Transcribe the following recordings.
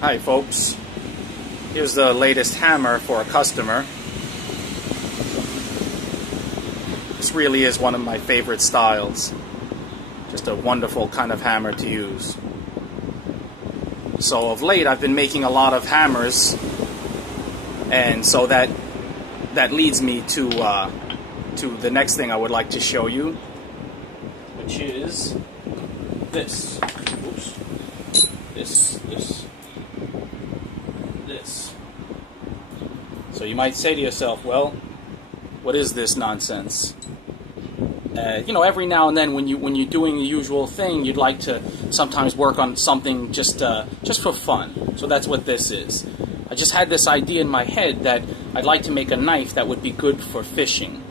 Hi folks, here's the latest hammer for a customer. This really is one of my favorite styles. Just a wonderful kind of hammer to use. So of late I've been making a lot of hammers, and so that leads me to the next thing I would like to show you, which is this. Oops. This. So you might say to yourself, well, what is this nonsense? You know, every now and then when you're doing the usual thing, you'd like to sometimes work on something just for fun. So that's what this is. I just had this idea in my head that I'd like to make a knife that would be good for fishing.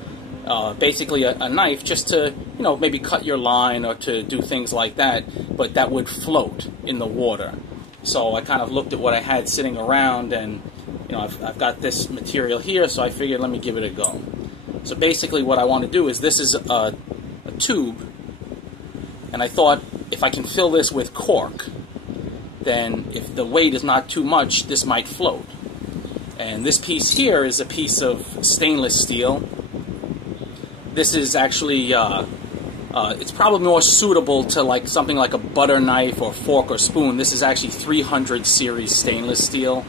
Basically a knife just to, you know, maybe cut your line or to do things like that, but that would float in the water. So I kind of looked at what I had sitting around, and you know, I've got this material here, so I figured let me give it a go. So basically what I want to do is, this is a tube, and I thought if I can fill this with cork, then if the weight is not too much, this might float. And this piece here is a piece of stainless steel. This is actually, it's probably more suitable to like something like a butter knife or fork or spoon. This is actually 300 series stainless steel,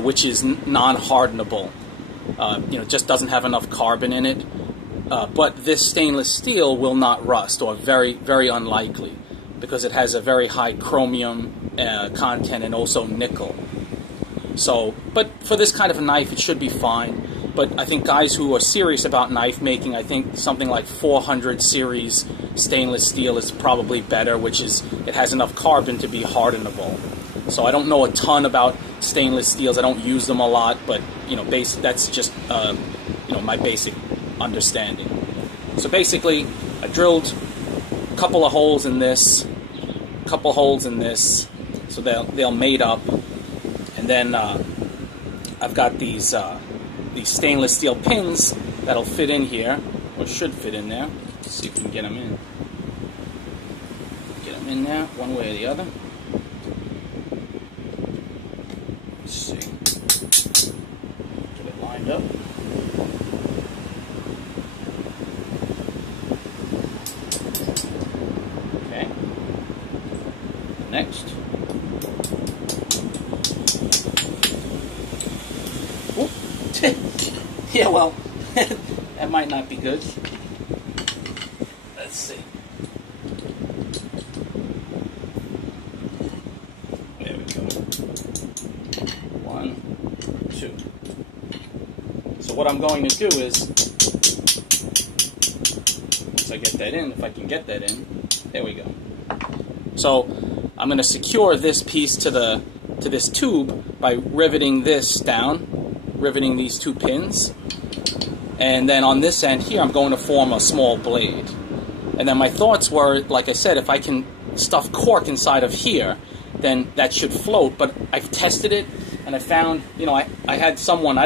which is non-hardenable. You know, just doesn't have enough carbon in it. But this stainless steel will not rust, or very, very unlikely, because it has a very high chromium content and also nickel. So, but for this kind of a knife, it should be fine. But I think guys who are serious about knife making, I think something like 400 series stainless steel is probably better, which is, it has enough carbon to be hardenable. So I don't know a ton about stainless steels. I don't use them a lot, but you know, that's just you know, my basic understanding. So basically, I drilled a couple of holes in this, so they'll mate up, and then I've got these stainless steel pins that'll fit in here, or should fit in there. Let's see if we can get them in. Get them in there, one way or the other. Let's see. Get it lined up. Okay. Next. Yeah, well, that might not be good. Let's see. There we go. 1, 2. So what I'm going to do is, once I get that in, if I can get that in, there we go. So I'm going to secure this piece to this tube by riveting this down, riveting these two pins. And then on this end here, I'm going to form a small blade. And then my thoughts were, like I said, if I can stuff cork inside of here, then that should float. But I've tested it, and I found, you know, I had someone,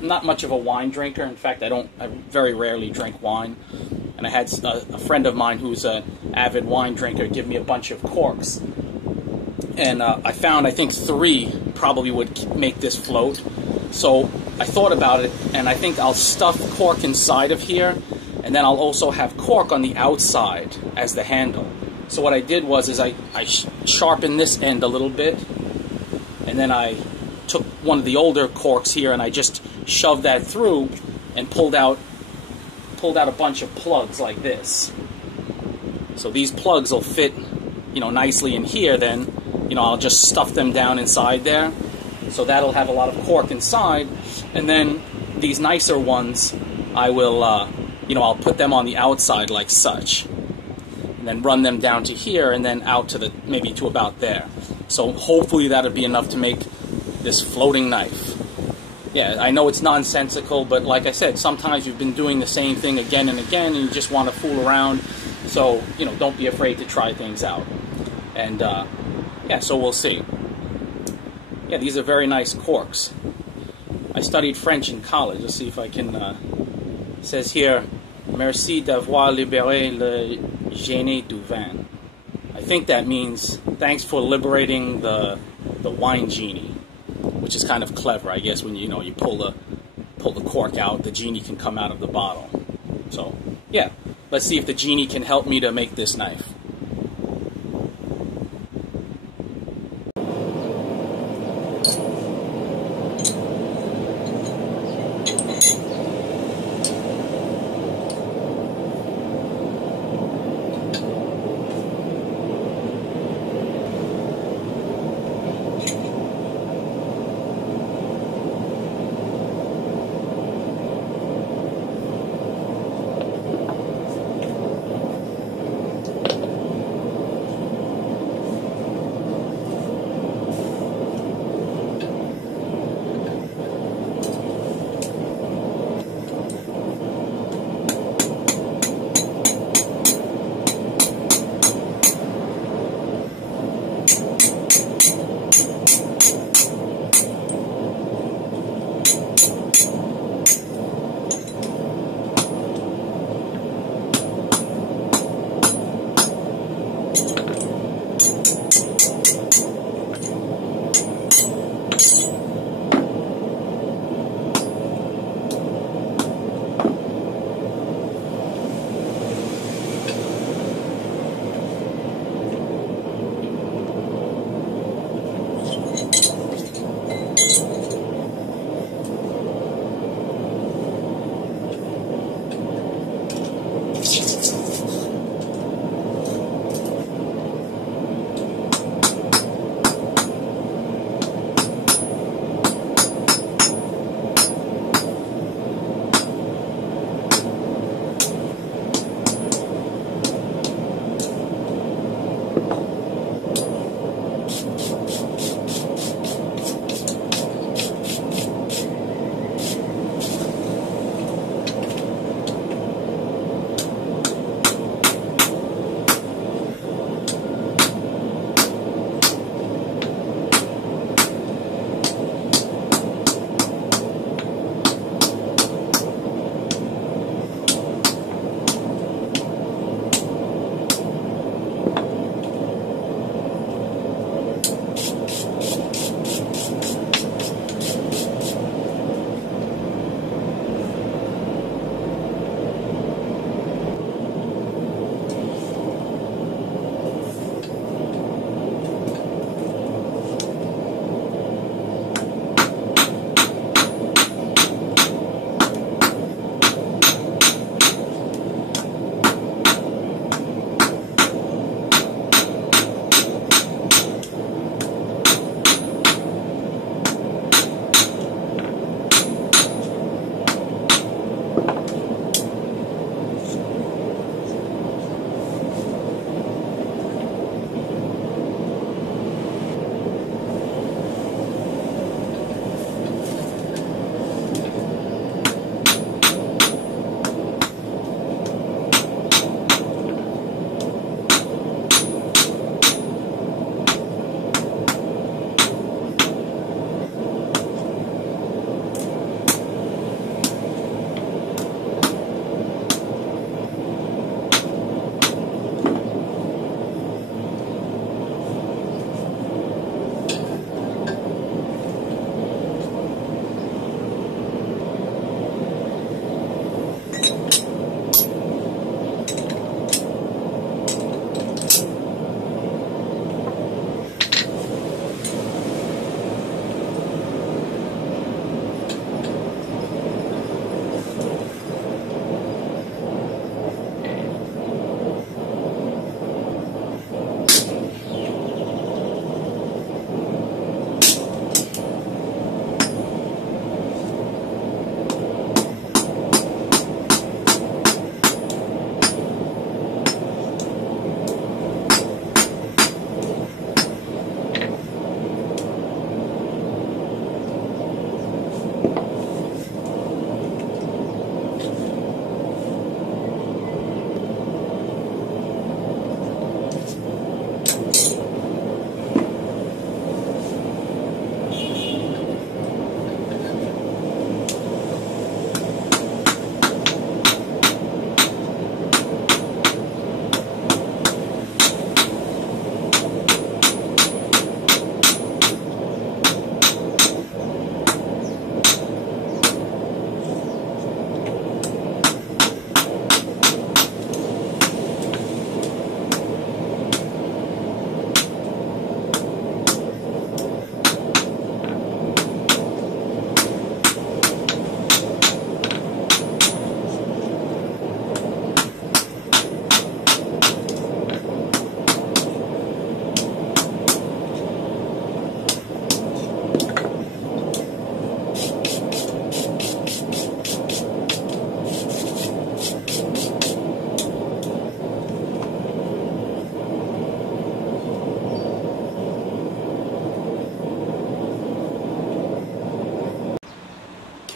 not much of a wine drinker. In fact, I very rarely drink wine. And I had a friend of mine who's an avid wine drinker give me a bunch of corks. And I found, I think 3 probably would make this float. So I thought about it, and I think I'll stuff cork inside of here, and then I'll also have cork on the outside as the handle. So what I did was I sharpened this end a little bit, and then I took one of the older corks here and I just shoved that through and pulled out a bunch of plugs like this. So these plugs will fit, you know, nicely in here. Then, you know, I'll just stuff them down inside there. So that'll have a lot of cork inside, and then these nicer ones, I will, you know, I'll put them on the outside like such, and then run them down to here, and then out to maybe to about there. So hopefully that'll be enough to make this floating knife. Yeah, I know it's nonsensical, but like I said, sometimes you've been doing the same thing again and again, and you just want to fool around. So, you know, don't be afraid to try things out. And yeah, so we'll see. Yeah, these are very nice corks. I studied French in college. Let's see if I can... it says here, Merci d'avoir libéré le génie du vin. I think that means thanks for liberating the the wine genie, which is kind of clever, I guess. When you pull the cork out, the genie can come out of the bottle. So yeah, let's see if the genie can help me to make this knife.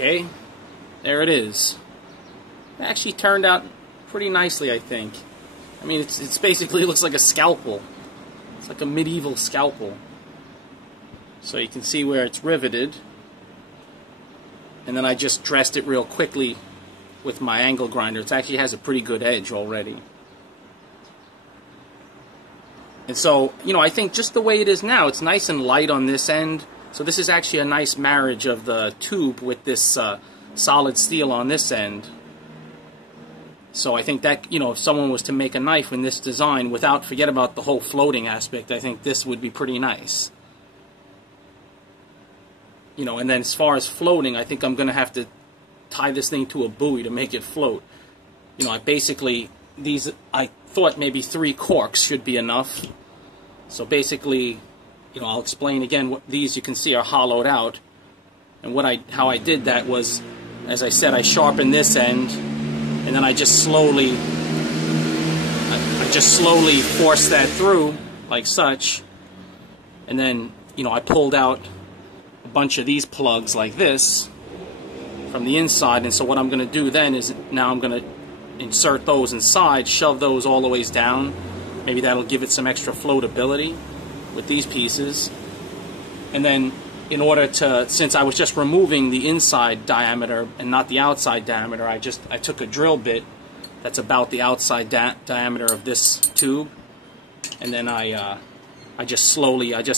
Okay, there it is. It actually turned out pretty nicely, I think. I mean, it's basically, it looks like a scalpel. It's like a medieval scalpel. So you can see where it's riveted. And then I just dressed it real quickly with my angle grinder. It actually has a pretty good edge already. And so, you know, I think just the way it is now, it's nice and light on this end. So this is actually a nice marriage of the tube with this solid steel on this end. So I think that, you know, if someone was to make a knife in this design without, forget about the whole floating aspect, I think this would be pretty nice. You know, and then as far as floating, I think I'm going to have to tie this thing to a buoy to make it float. You know, I thought maybe 3 corks should be enough. So basically, you know, I'll explain again what these, you can see, are hollowed out. And how I did that was, as I said, I sharpened this end, and then I just slowly forced that through, like such. And then, you know, I pulled out a bunch of these plugs like this from the inside. And so what I'm going to do then is, now I'm going to insert those inside, shove those all the ways down. Maybe that'll give it some extra floatability with these pieces. And then, in order to, since I was just removing the inside diameter and not the outside diameter, I took a drill bit that's about the outside diameter of this tube, and then I just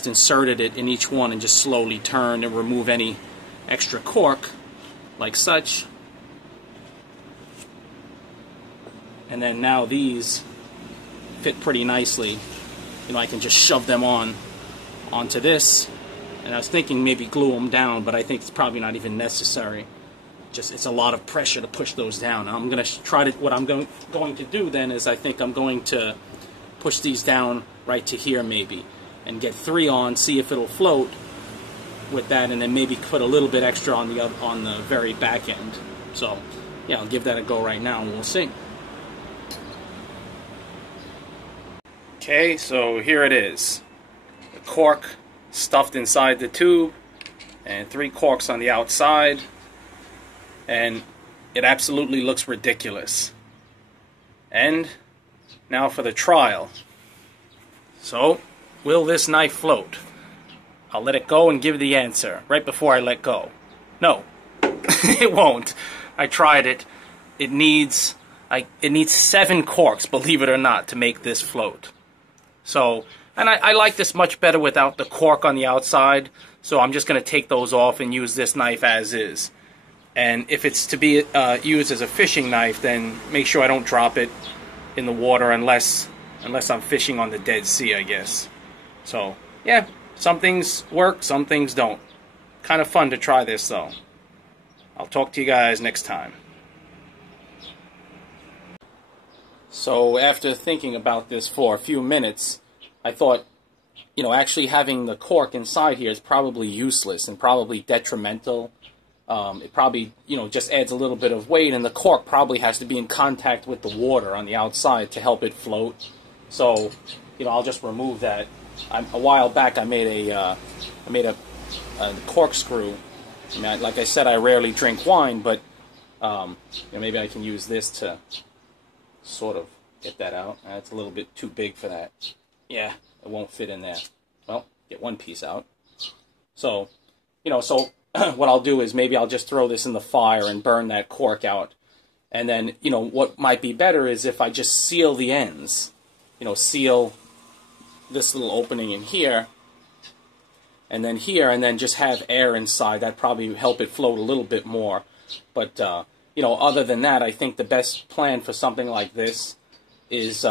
inserted it in each one and just slowly turned and remove any extra cork, like such. And then now these fit pretty nicely. You know, I can just shove them onto this. And I was thinking maybe glue them down, but I think it's probably not even necessary. It's a lot of pressure to push those down. I'm going to try to, what I'm going to do then is, I think I'm going to push these down right to here maybe, and get 3 on, see if it'll float with that, and then maybe put a little bit extra on the very back end. So yeah, I'll give that a go right now and we'll see. Okay, so here it is. The cork stuffed inside the tube, and 3 corks on the outside, and it absolutely looks ridiculous. And now for the trial. So, will this knife float? I'll let it go and give the answer right before I let go. No, it won't. I tried it. It needs 7 corks, believe it or not, to make this float. So, and I like this much better without the cork on the outside, so I'm just going to take those off and use this knife as is. And if it's to be used as a fishing knife, then make sure I don't drop it in the water unless I'm fishing on the Dead Sea, I guess. So, yeah, some things work, some things don't. Kind of fun to try this, though. I'll talk to you guys next time. So after thinking about this for a few minutes, I thought, you know, actually having the cork inside here is probably useless and probably detrimental. It probably, you know, just adds a little bit of weight, and the cork probably has to be in contact with the water on the outside to help it float. So, you know, I'll just remove that. A while back, I made a corkscrew. I mean, like I said, I rarely drink wine, but you know, maybe I can use this to sort of get that out. It's a little bit too big for that. Yeah, it won't fit in there. Well, get one piece out. So, you know, so what I'll do is maybe I'll just throw this in the fire and burn that cork out. And then, you know, what might be better is if I just seal the ends. You know, seal this little opening in here, and then just have air inside. That'd probably help it float a little bit more. But, you know, other than that, I think the best plan for something like this is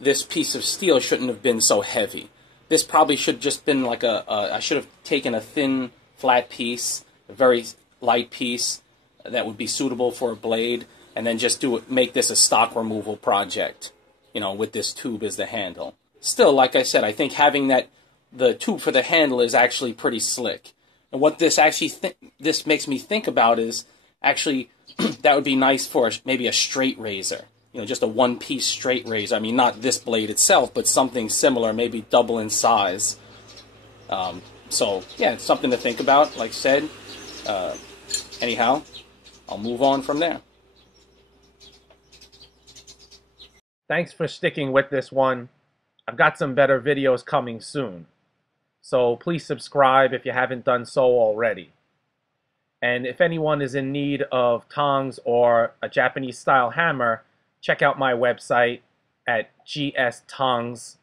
this piece of steel shouldn't have been so heavy. This probably should have just been like I should have taken a thin, flat piece, a very light piece that would be suitable for a blade, and then just make this a stock removal project, you know, with this tube as the handle. Still, like I said, I think having the tube for the handle is actually pretty slick. And what this actually this makes me think about is actually that would be nice for maybe a straight razor. You know, just a one-piece straight razor. I mean, not this blade itself, but something similar, maybe double in size. So, yeah, it's something to think about, like I said. Anyhow, I'll move on from there. Thanks for sticking with this one. I've got some better videos coming soon. So please subscribe if you haven't done so already. And if anyone is in need of tongs or a Japanese style hammer, check out my website at gstongs.com.